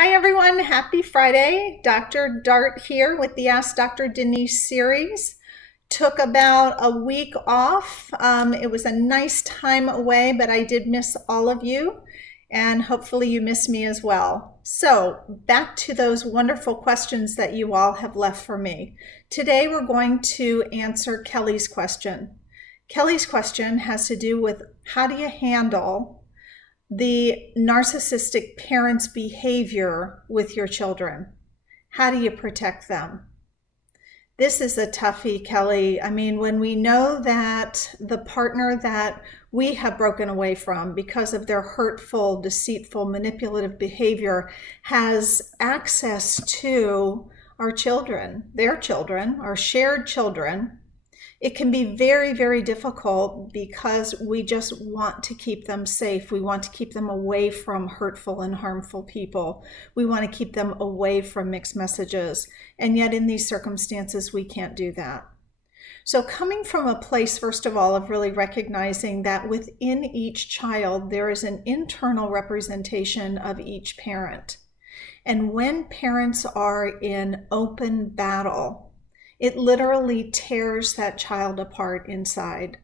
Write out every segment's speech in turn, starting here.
Hi everyone, happy Friday. Dr. Dart here with the Ask Dr. Denise series. Took about a week off. It was a nice time away, but I did miss all of you, and hopefully you miss me as well. So back to those wonderful questions that you all have left for me. Today we're going to answer Kelly's question. Kelly's question has to do with how do you handle the narcissistic parent's behavior with your children? How do you protect them? This is a toughie, Kelly. I mean, when we know that the partner that we have broken away from because of their hurtful, deceitful, manipulative behavior has access to our children, their children, our shared children, it can be very, very difficult because we just want to keep them safe. We want to keep them away from hurtful and harmful people. We want to keep them away from mixed messages. And yet in these circumstances, we can't do that. So coming from a place, first of all, of really recognizing that within each child, there is an internal representation of each parent. And when parents are in open battle, it literally tears that child apart inside.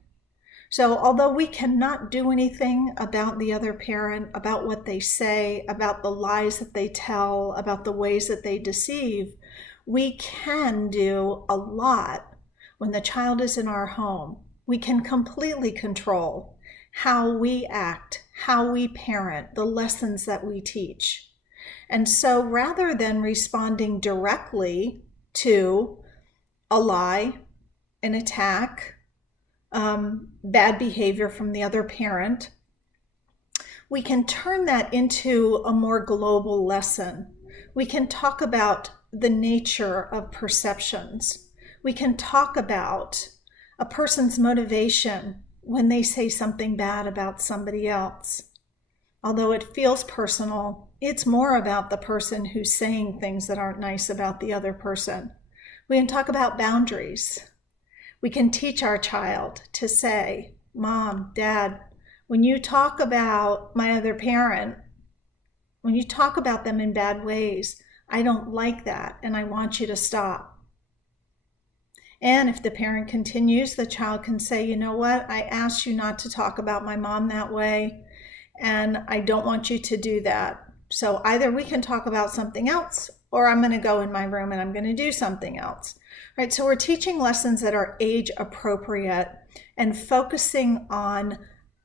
So although we cannot do anything about the other parent, about what they say, about the lies that they tell, about the ways that they deceive, we can do a lot when the child is in our home. We can completely control how we act, how we parent, the lessons that we teach. And so rather than responding directly to a lie, an attack, bad behavior from the other parent, we can turn that into a more global lesson. We can talk about the nature of perceptions. We can talk about a person's motivation when they say something bad about somebody else. Although it feels personal, it's more about the person who's saying things that aren't nice about the other person. We can talk about boundaries. We can teach our child to say, Mom, Dad, when you talk about my other parent, when you talk about them in bad ways, I don't like that and I want you to stop. And if the parent continues, the child can say, you know what, I asked you not to talk about my mom that way and I don't want you to do that. So either we can talk about something else or I'm going to go in my room and I'm going to do something else. Right? So we're teaching lessons that are age appropriate and focusing on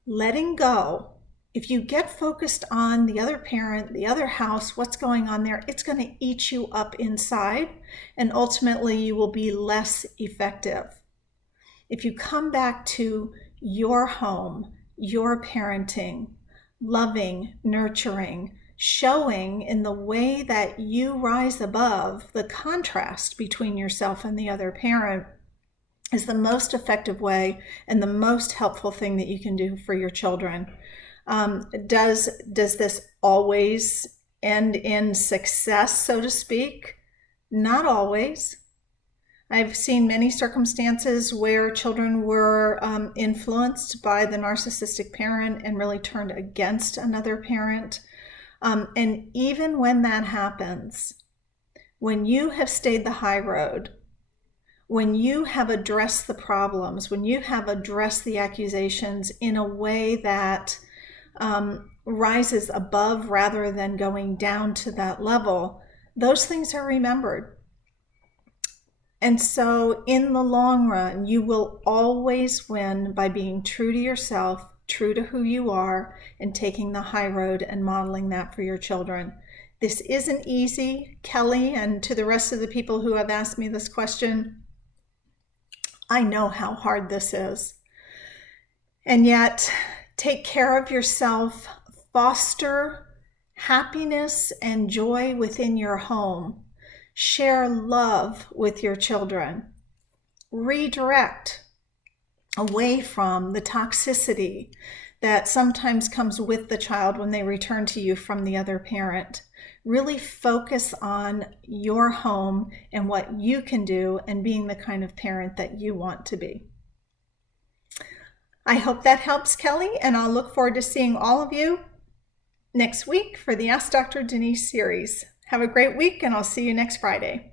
letting go. If you get focused on the other parent, the other house, what's going on there, it's going to eat you up inside and ultimately you will be less effective. If you come back to your home, your parenting, loving, nurturing, showing in the way that you rise above the contrast between yourself and the other parent is the most effective way and the most helpful thing that you can do for your children. Does this always end in success, so to speak? Not always. I've seen many circumstances where children were influenced by the narcissistic parent and really turned against another parent. And even when that happens, when you have stayed the high road, when you have addressed the problems, when you have addressed the accusations in a way that rises above rather than going down to that level, those things are remembered. And so in the long run, you will always win by being true to yourself, true to who you are, and taking the high road and modeling that for your children. This isn't easy, Kelly, and to the rest of the people who have asked me this question, I know how hard this is. And yet, take care of yourself, foster happiness and joy within your home, share love with your children, redirect away from the toxicity that sometimes comes with the child when they return to you from the other parent. Really focus on your home and what you can do and being the kind of parent that you want to be. I hope that helps, Kelly, and I'll look forward to seeing all of you next week for the Ask Dr. Denise series. Have a great week, and I'll see you next Friday.